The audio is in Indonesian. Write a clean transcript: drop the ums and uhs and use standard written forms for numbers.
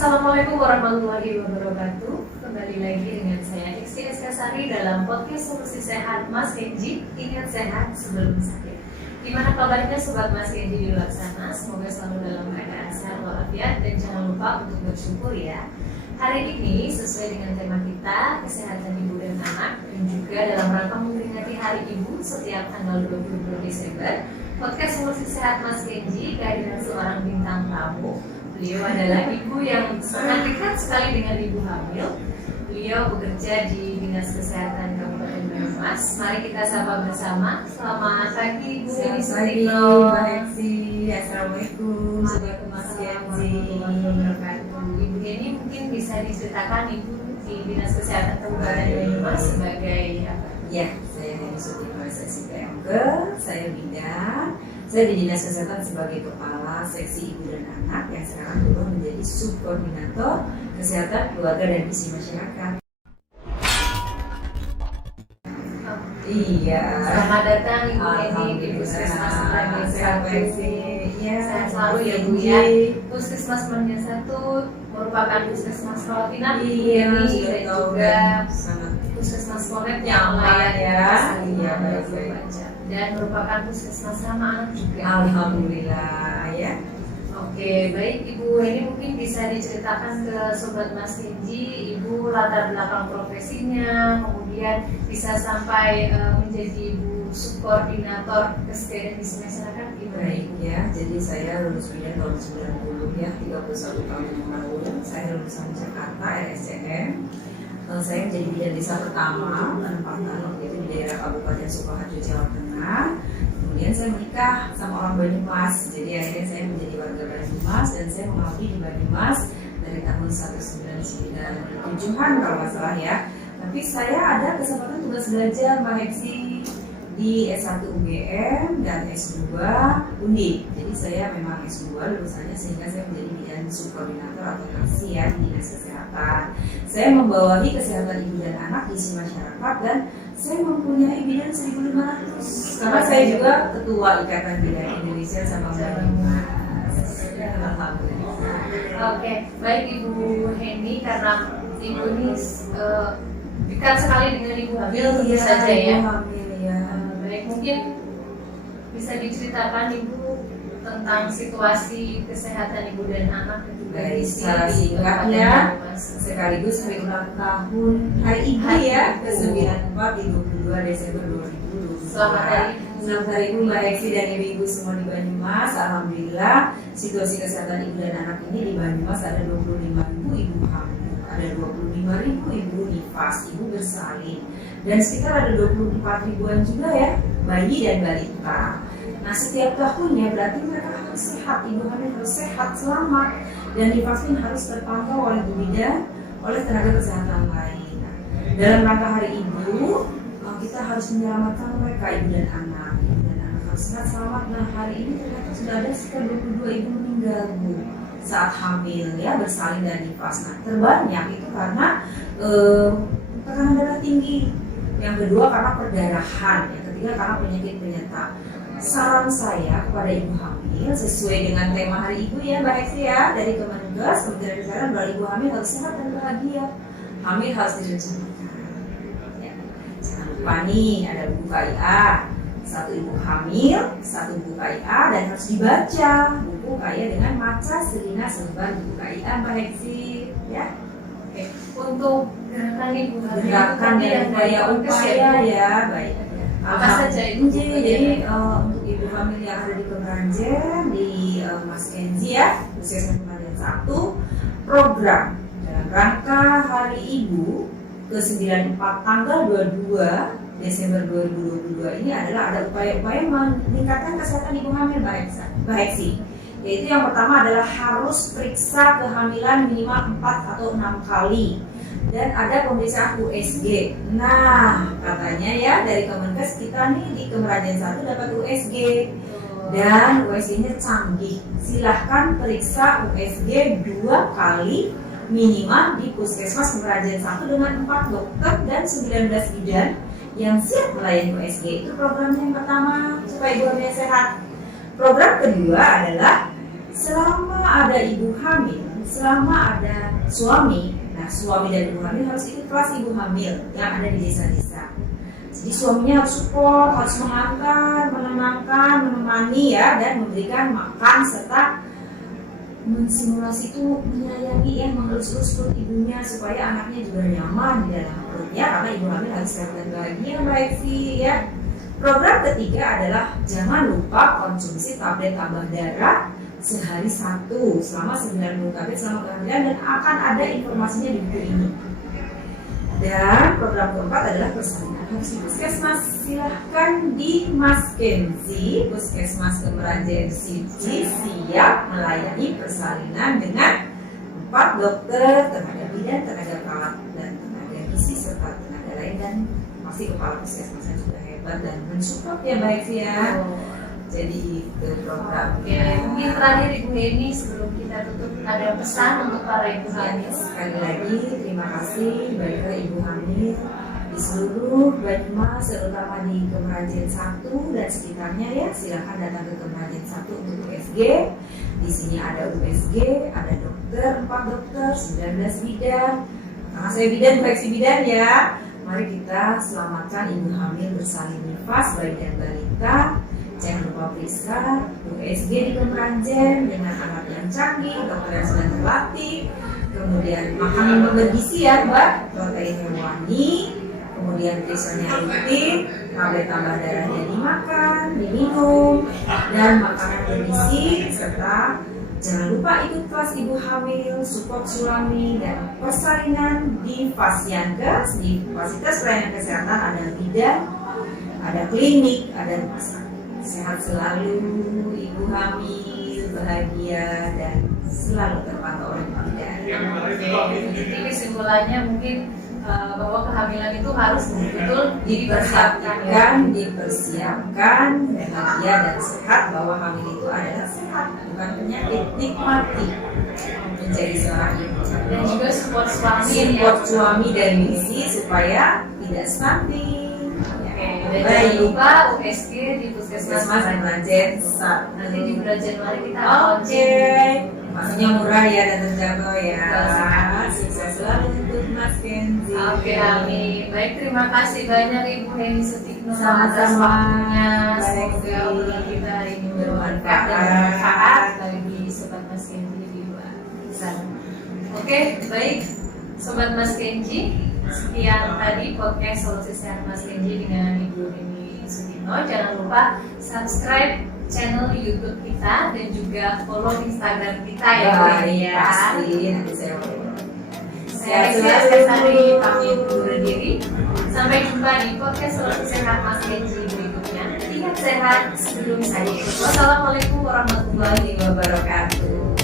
Assalamualaikum warahmatullahi wabarakatuh. Kembali lagi dengan saya Ixti Eskasari dalam podcast Solusi Sehat Mas Kenji. Ingat sehat sebelum sakit. Gimana kabarnya Sobat Mas Kenji di luar sana? Semoga selalu dalam keadaan sehat walafiat dan jangan lupa untuk bersyukur ya. Hari ini sesuai dengan tema kita, kesehatan ibu dan anak, dan juga dalam rangka memperingati Hari Ibu setiap tanggal 22 Desember, podcast Solusi Sehat Mas Kenji kehadiran seorang bintang tamu. Beliau adalah ibu yang sangat dekat sekali dengan ibu hamil. Beliau bekerja di Dinas Kesehatan Kabupaten Banyumas. Mari kita sapa bersama. Selamat pagi Ibu. Selamat pagi Mbak Heksi. Assalamualaikum Sobat Mas Kenji. Ibu ini mungkin bisa diceritakan Ibu di Dinas Kesehatan Kabupaten Banyumas sebagai apa? Ya, saya Heni Sutimah SSIPMK. Saya bidan. Saya di Dinas Kesehatan sebagai Kepala Seksi Ibu dan Anak yang sekarang berubah menjadi Subkoordinator Kesehatan Keluarga dan Gizi Masyarakat. Iya. Selamat datang Ibu Heni di Puskesmas Meragen 1. Sehat selalu ya Bu ya. Puskesmas Meragen 1 merupakan puskesmas rawat inap dan juga puskesmas Polret yang melayani ya. Dan merupakan puskesmas ramah anak juga. Alhamdulillah ya. Oke, baik Ibu Heni mungkin bisa diceritakan ke Sobat Mas Kenji, Ibu latar belakang profesinya, kemudian bisa sampai menjadi Ibu Subkoordinator Kesehatan Gizi Masyarakat. Baik ya, jadi saya lulus bidan tahun 90 ya, 31 tahun yang lalu. Saya lulusan Jakarta RSCM. Saya menjadi bidan desa pertama penempatan waktu itu di daerah Kabupaten Sukoharjo, Jawa Tengah. Kemudian saya menikah sama orang Banyumas, jadi akhirnya saya menjadi warga Banyumas dan saya mengabdi di Banyumas dari tahun 1997-an kalau nggak salah ya. Tapi saya ada kesempatan tugas belajar Mbak Heksi di S1 UGM dan S2 Undip. Jadi saya memang S2 lulusannya sehingga saya menjadi bidan subkoordinator atau kasih ya di Dinas Kesehatan. Saya membawahi kesehatan ibu dan anak gizi masyarakat dan saya mempunyai bidan 1.500 karena saya juga ketua Ikatan Bidan Indonesia sama Banyumas. Alhamdulillah. Oke, baik Ibu Heni karena Ibu ini dekat sekali dengan Ibu hamil tentu saja ya. Baik, mungkin bisa diceritakan Ibu tentang situasi kesehatan ibu dan anak dan juga secara singkatnya sekaligus hari ulang tahun Hari Ibu ya ke-94 di 22 Desember 2020. Selamat Hari Ibu. Selamat Hari Ibu Mbak Heksi dan ibu-ibu semua di Banyumas. Alhamdulillah situasi kesehatan ibu dan anak ini di Banyumas ada 25.000 ibu hamil, ada 25.000 ibu nifas, ibu bersalin, dan sekitar ada 24 ribuan juga ya bayi dan balita. Nah setiap tahunnya berarti mereka harus sehat, ibu hamil harus sehat, selamat, dan divaksin harus terpantau oleh bu bidan, oleh tenaga kesehatan lain. Nah, dalam rangka Hari Ibu, kita harus menyelamatkan mereka, ibu dan anak. Ibu dan anak harus sehat, selamat. Nah hari ini ternyata sudah ada sekitar 22 ibu meninggal bu saat hamil ya, bersalin dan nifas. Nah terbanyak itu karena tekanan darah tinggi. Yang kedua karena perdarahan, yang ketiga karena penyakit penyerta. Saran saya kepada ibu hamil sesuai dengan tema Hari Ibu ya Mbak Heksi ya dari Kemenkes, Kementerian Kesehatan, bahwa ibu hamil harus sehat dan bahagia. Hamil harus direncanakan. Ya. Jangan lupa nih ada buku KIA, satu ibu hamil, satu buku KIA dan harus dibaca buku KIA dengan maca selina selembar buku KIA Mbak Heksi ya. Oke. Untuk gerakan ibu hamil, gerakan dan upaya ya baik. Apa saja itu? Jadi untuk ibu hamil yang ada di Kemeragen di Mas Kenji ya, Puskesmas Meragen 1, program dalam rangka Hari Ibu ke-94 tanggal 22 Desember 2022 ini adalah ada upaya-upaya meningkatkan kesehatan ibu hamil Mbak Heksi. Yaitu yang pertama adalah harus periksa kehamilan minimal 4 atau 6 kali. Dan ada pemeriksaan USG. Nah, katanya ya dari Kemenkes kita nih di Kemeragen 1 dapat USG. Dan USG-nya canggih. Silahkan periksa USG 2 kali minimal di Puskesmas Kemeragen 1 dengan 4 dokter dan 19 bidan yang siap melayani USG. Itu programnya yang pertama supaya ibu hamil sehat. Program kedua adalah selama ada ibu hamil selama ada suami, nah suami dan ibu hamil harus ikut kelas ibu hamil yang ada di desa-desa. Jadi suaminya harus support, harus mengantar, menenangkan, menemani ya, dan memberikan makan serta mensimulasi itu menyayangi ya, mengelus-elus perut ibunya supaya anaknya juga nyaman di dalam perutnya, karena ibu hamil harus kelihatan bahagia Mbak Evi ya. Program ketiga adalah jangan lupa konsumsi tablet tambah darah sehari 1 selama 90 tablet selama kehamilan, dan akan ada informasinya di buku ini. Dan program keempat adalah persalinan harus di puskesmas. Silahkan di Mas Kenzi, Puskesmas Kemerajen Siji siap melayani persalinan dengan 4 dokter, tenaga bidan, tenaga perawat, dan tenaga gizi serta tenaga lain, dan pasti kepala puskesmasnya juga hebat dan mensupport ya Mbak Evi ya. Jadi itu program. Oke, mungkin terakhir Ibu Heni sebelum kita tutup ada pesan untuk para ibu hamil. Sekali lagi terima kasih bagi ibu hamil di seluruh Banyumas, terutama di Kemerajen 1 dan sekitarnya ya. Silakan datang ke Kemerajen 1 untuk USG. Di sini ada USG, ada dokter, 4 dokter, 19 bidan. Karena saya bidan, koleksi bidan ya. Mari kita selamatkan ibu hamil bersalin nifas bayi dan balita. Jangan lupa periksa USG di Kemerajen dengan alat yang canggih, dokter yang sudah terlatih, kemudian makanan bergizi ya Mbak, protein hewani, kemudian periksanya rutin, tablet tambah darahnya dimakan, diminum, dan makanan bergizi, serta jangan lupa ikut kelas ibu hamil, support sulami, dan persalinan di Fasyankes. Di fasilitas pelayanan kesehatan ada bidan, ada klinik, ada rumah sakit. Sehat selalu ibu hamil, bahagia, dan selalu terpantau oleh bidan. Jadi kesimpulannya mungkin bahwa kehamilan itu harus betul-betul dipersiapkan bahagia dan sehat, bahwa hamil itu adalah sehat bukan penyakit. Nikmati menjadi seorang ibu dan juga support suami dan misi supaya tidak stunting. Dan jangan lupa USG di Puskesmas Kemerajen. Nanti di bulan Januari kita Oke, maksudnya murah ya dan terjangkau ya. Sukses selalu untuk Mas Kenzi. Oke, amin. Baik, terima kasih banyak Ibu Heni Sutikno atas Sama-sama. waktunya. Semoga obrolan kita hari ini bermanfaat dan bermanfaat bagi Sobat Mas Kenzi di luar sana. Oke, baik Sobat Mas Kenzi. Sekian tadi podcast Solusi Sehat Mas Kenzi dengan Ibu Heni Sutikno. Jangan lupa subscribe channel YouTube kita dan juga follow Instagram kita ya Bu Heni ya. Pasti nanti saya follow. Saya Eskesari pamit undur diri. Sampai jumpa di podcast Solusi Sehat Mas Kenzi berikutnya. Ingat sehat sebelum saya. Wassalamualaikum warahmatullahi wabarakatuh.